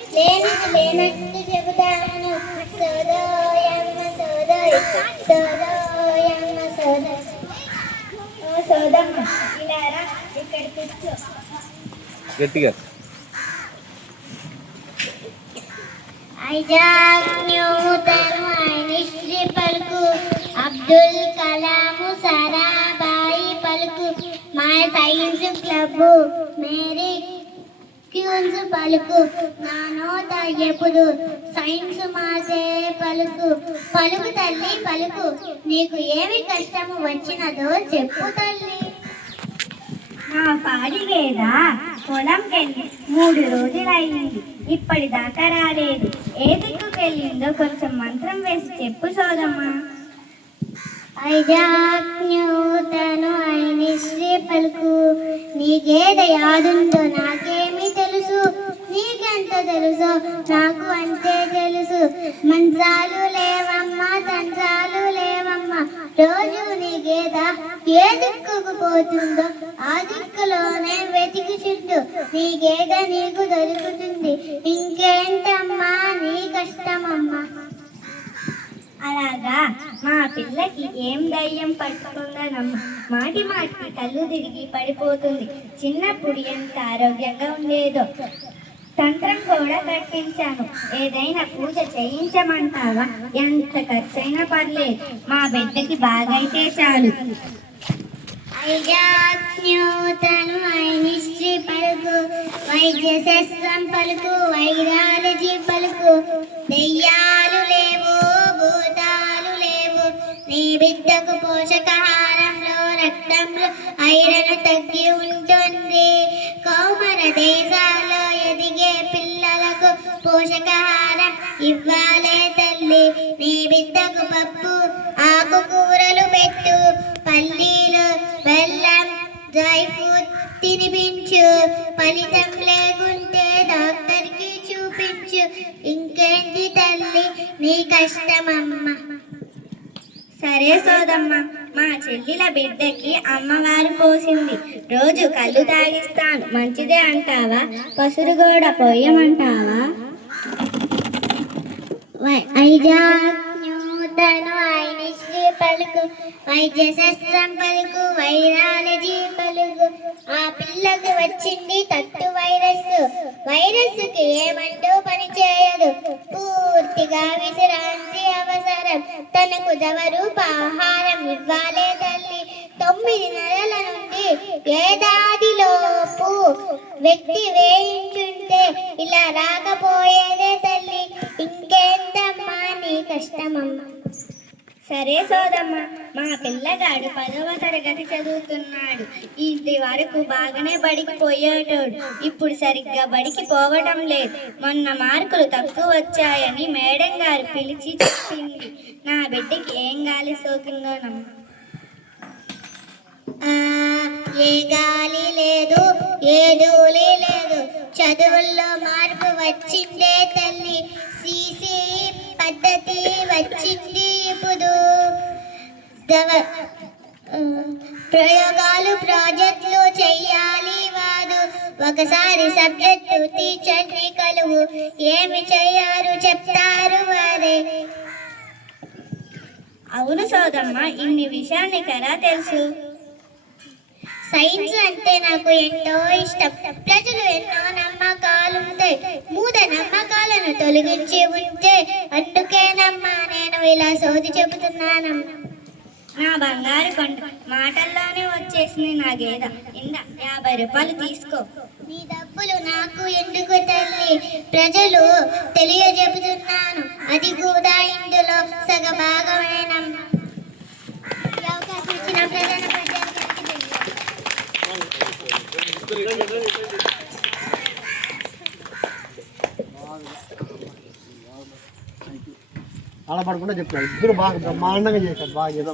లేనిది లేనట్టు చెబుతాను. సోదోయమ్మ సోదోయ్ సోదోయమ్మ సోదోయ్. ఓ సోదమ్మ ఇలా రా, ఇక్కడ కూర్చో. గట్టిగా ఐజాక్ న్యూటన్ ఐన్స్టీన్ పలుకు, అబ్దుల్ కలాం సారాభాయి పలుకు, మా సైన్స్ క్లబ్ మేరీ క్యూన్స్ పలుకు, నానో ఎప్పుడు సైన్స్ మాసే పలుకు. పలుకు తల్లి పలుకు, నీకు ఏమి కష్టము వచ్చినదో చెప్పు తల్లి. నా పాడి గేద పొలంకెళ్ళి 3 రోజులయ్యింది, ఇప్పటిదాకా రాలేదు. ఏ దిక్కుకెళ్ళిందో కొంచెం మంత్రం వేసి చెప్పు సోదమ్మా. ఐజాక్ న్యూటన్ ఐన్స్టీన్ పలుకు, నీ గేద యాదుందో నాకేమి తెలుసు, నీకెంత తెలుసో నాకు అంతే తెలుసు. మంత్రాలు లేవమ్మా తంత్రాలు లేవమ్మా, రోజు నీ గేద ఏ దిక్కుకు పోతుందో ఆ దిక్కులోనే వెతికి చుట్టూ నీ గేద నీకు దొరుకుతుంది. ఇంకేంటమ్మా నీ కష్టమమ్మా. అలాగా, మా పిల్లకి ఏం దయ్యం పట్టుకుందనమ్మా, మాటి మాటికి కళ్ళు తిరిగి పడిపోతుంది. చిన్నప్పుడు ఎంత ఆరోగ్యంగా ఉండేదో. తంత్రం కూడా కట్టించాను. ఏదైనా పూజ చేయించమంటావా? ఎంత ఖర్చైనా పర్లేదు, మా బిడ్డకి బాగైతే చాలు. ఐజాక్ న్యూటన్ ఐన్స్టీన్ పలుకు, వైద్య శాస్త్రం పలుకు, వైరాలజీ పలుకు, దెయ్యాలు లేవు భూతాలు లేవు, నీ బిడ్డకు పోషకాహారంలో రక్తంలో ఐరన్ తగ్గి ఉంటుంది. కౌమర దేశాల్లో ఎదిగే పిల్లలకు పోషకాహారం ఇవ్వాలే తల్లి. నీ బిడ్డకు పప్పు ఆకుకూరలు పెట్టు, పల్లీలు బెల్లం డ్రై ఫ్రూట్ తినిపించు. ఫలితం లేకుంటే డాక్టర్కి చూపించు. ఇంకేంటి తల్లి నీ కష్టమమ్మ. సరే సోదమ్మ, మా చెల్లిల బిడ్డకి అమ్మవారు పోసింది, రోజు కళ్ళు తాగిస్తాను. మంచిదే అంటావా? పసురు కూడా పోయమంటావా? ఐజాక్ న్యూటన్ ఐన్స్టీన్ పలుకు, వైద్య శాస్త్రం పలుకు, వైరాలజీ పలుకు, ఆ పిల్లకు వచ్చింది తట్టు వైరస్. వైరస్కి ఏమంటూ పని చేయదు, పూర్తిగా విశ్రాంతి అవసరం. తనకు దవరూప ఆహారం ఇవ్వాలే తల్లి. 9 నెలల నుండి ఏడాదిలోపు వ్యక్తి వేయించుంటే ఇలా రాకపోయేదే తల్లి. ఇంకేంటమ్మా నీ కష్టమమ్మా. సరే సోదమ్మ, మా పిల్లగాడు 10వ తరగతి చదువుతున్నాడు. ఇది వరకు బాగానే బడికి పోయేటోడు, ఇప్పుడు సరిగ్గా బడికి పోవటం లేదు. మొన్న మార్కులు తక్కువ వచ్చాయని మేడం గారు పిలిచి చెప్పింది. నా బిడ్డకి ఏం గాలి సోకిందోనమ్మా. ఏ గాలి లేదు ఏ ధూళి లేదు, చదువుల్లో మార్పు వచ్చిందే తల్లి. సీసీ పద్ధతి వచ్చింది ఇప్పుడు. ప్రయోగాలు ప్రాజెక్టులు చెయ్యాలి వారు. ఒకసారి సబ్జెక్టు టీచర్ని కలువు, ఏమి చెయ్యారు చెప్తారు వారే. అవును సోదమ్మ, ఇన్ని విషయాలు నీకు ఎలా తెలుసు? సైన్స్ అంటే నాకు ఎంతో ఇష్టం. ప్రజలు ఎన్నో నమ్మకాలుంటాయి, మూఢ నమ్మకాలను తొలగించి ఉంటే అందుకేనమ్మా నేను ఇలా సోది చెబుతున్నానమ్మా. నా బంగారు కొండ, మాటల్లోనే వచ్చేసింది నా గేద. ఇందా 50 రూపాయలు తీసుకో. నీ డబ్బులు నాకు ఎందుకు తల్లి, ప్రజలు తెలియజెబుతున్నాను, అది కూడా ఇందులో సగభాగమేనమ్మా. ఈ అవకాశం ఇచ్చిన ప్రధాన అలా పడకుండా చెప్తారు. ఇద్దరు బాగా బ్రహ్మాండంగా చేశారు. బాగా ఏదో